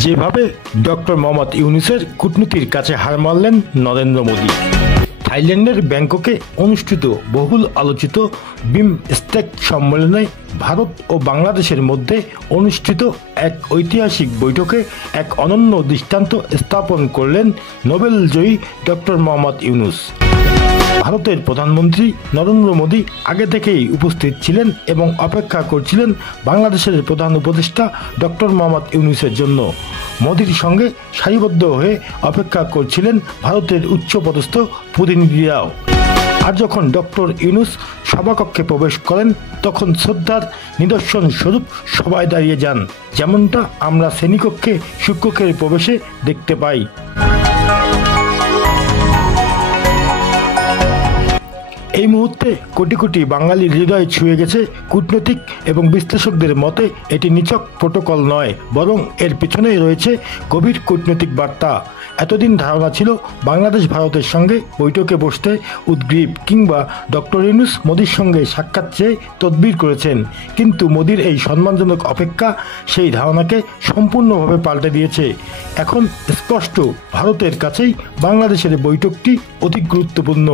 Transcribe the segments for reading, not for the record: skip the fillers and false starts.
যেভাবে ডক্টর মোহাম্মদ ইউনূসের কূটনীতির কাছে হার মানলেন নরেন্দ্র মোদী। থাইল্যান্ডের ব্যাংককে অনুষ্ঠিত বহুল আলোচিত বিমস্টেক সম্মেলনে ভারত ও বাংলাদেশের মধ্যে অনুষ্ঠিত এক ঐতিহাসিক বৈঠকে এক অনন্য দৃষ্টান্ত স্থাপন করলেন নোবেলজয়ী ডক্টর মোহাম্মদ ইউনূস। ভারতের প্রধানমন্ত্রী নরেন্দ্র মোদী আগে থেকেই উপস্থিত ছিলেন এবং অপেক্ষা করছিলেন বাংলাদেশের প্রধান উপদেষ্টা ডক্টর মোহাম্মদ ইউনূসের জন্য। মোদীর সঙ্গে সারিবদ্ধ হয়ে অপেক্ষা করছিলেন ভারতের উচ্চপদস্থ প্রতিনিধিরাও। আর যখন ডক্টর ইউনূস সভাকক্ষে প্রবেশ করেন তখন শ্রদ্ধার নিদর্শন স্বরূপ সবাই দাঁড়িয়ে যান, যেমনটা আমরা শ্রেণীকক্ষে শিক্ষকের প্রবেশে দেখতে পাই। এই মুহূর্তে কোটি কোটি বাঙালির হৃদয় ছুঁয়ে গেছে। কূটনৈতিক এবং বিশ্লেষকদের মতে এটি নিছক প্রোটোকল নয়, বরং এর পিছনে রয়েছে গভীর কূটনৈতিক বার্তা। এতদিন ধারণা ছিল বাংলাদেশ ভারতের সঙ্গে বৈঠকে বসতে উদ্গ্রীব, কিংবা ডক্টর ইউনূস মোদীর সঙ্গে সাক্ষাৎ চেয়ে তদবির করেছেন। কিন্তু মোদীর এই সম্মানজনক অপেক্ষা সেই ধারণাকে সম্পূর্ণভাবে পাল্টে দিয়েছে। এখন স্পষ্ট, ভারতের কাছেই বাংলাদেশের বৈঠকটি অতি গুরুত্বপূর্ণ।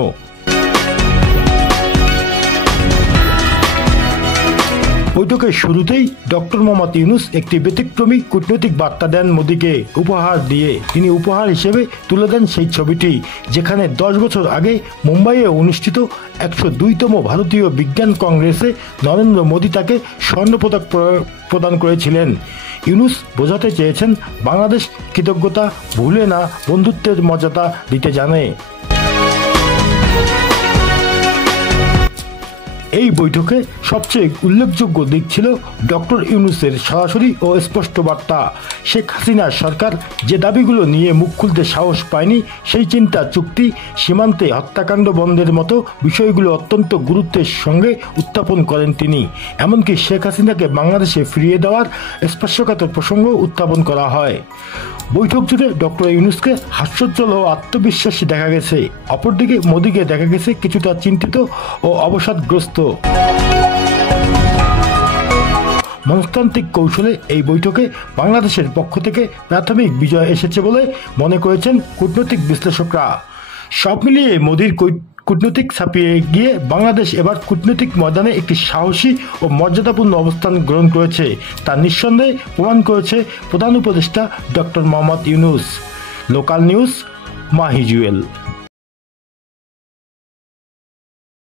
বৈঠকের শুরুতেই ডক্টর মোহাম্মদ ইউনূস একটি ব্যতিক্রমী কূটনৈতিক বার্তা দেন মোদীকে উপহার দিয়ে। তিনি উপহার হিসেবে তুলে দেন সেই ছবিটি যেখানে 10 বছর আগে মুম্বাইয়ে অনুষ্ঠিত 102তম ভারতীয় বিজ্ঞান কংগ্রেসে নরেন্দ্র মোদী তাকে স্বর্ণপদক প্রদান করেছিলেন। ইউনূস বোঝাতে চেয়েছেন বাংলাদেশ কৃতজ্ঞতা ভুলে না, বন্ধুত্বের মর্যাদা দিতে জানে। এই বৈঠকে সবচেয়ে উল্লেখযোগ্য দিক ছিল ডক্টর ইউনূসের সরাসরি ও স্পষ্ট বার্তা। শেখ হাসিনার সরকার যে দাবিগুলো নিয়ে মুখ খুলতে সাহস পায়নি, সেই চিন্তা, চুক্তি, সীমান্তে হত্যাকাণ্ড বন্ধের মতো বিষয়গুলো অত্যন্ত গুরুত্বের সঙ্গে উত্থাপন করেন তিনি। এমনকি শেখ হাসিনাকে বাংলাদেশে ফিরিয়ে দেওয়ার স্পর্শকাতর প্রসঙ্গ উত্থাপন করা হয়। বৈঠক জুড়ে ডক্টর ইউনূসকে হাস্যোজ্জ্বল ও আত্মবিশ্বাসী দেখা গেছে। অপরদিকে মোদীকে দেখা গেছে কিছুটা চিন্তিত ও অবসাদগ্রস্ত। মনস্তান্ত্রিক কৌশলে এই বৈঠকে বাংলাদেশের পক্ষ থেকে প্রাথমিক বিজয় এসেছে বলে মনে করেছেন কূটনৈতিক বিশ্লেষকরা। সব মিলিয়ে মোদীর কূটনৈতিক ছাপিয়ে গিয়ে বাংলাদেশ এবার কূটনৈতিক ময়দানে একটি সাহসী ও মর্যাদাপূর্ণ অবস্থান গ্রহণ করেছে, তা নিঃসন্দেহে প্রমাণ করেছে প্রধান উপদেষ্টা doctor Mohammad Yunus. Local news, মাহিজুয়েল।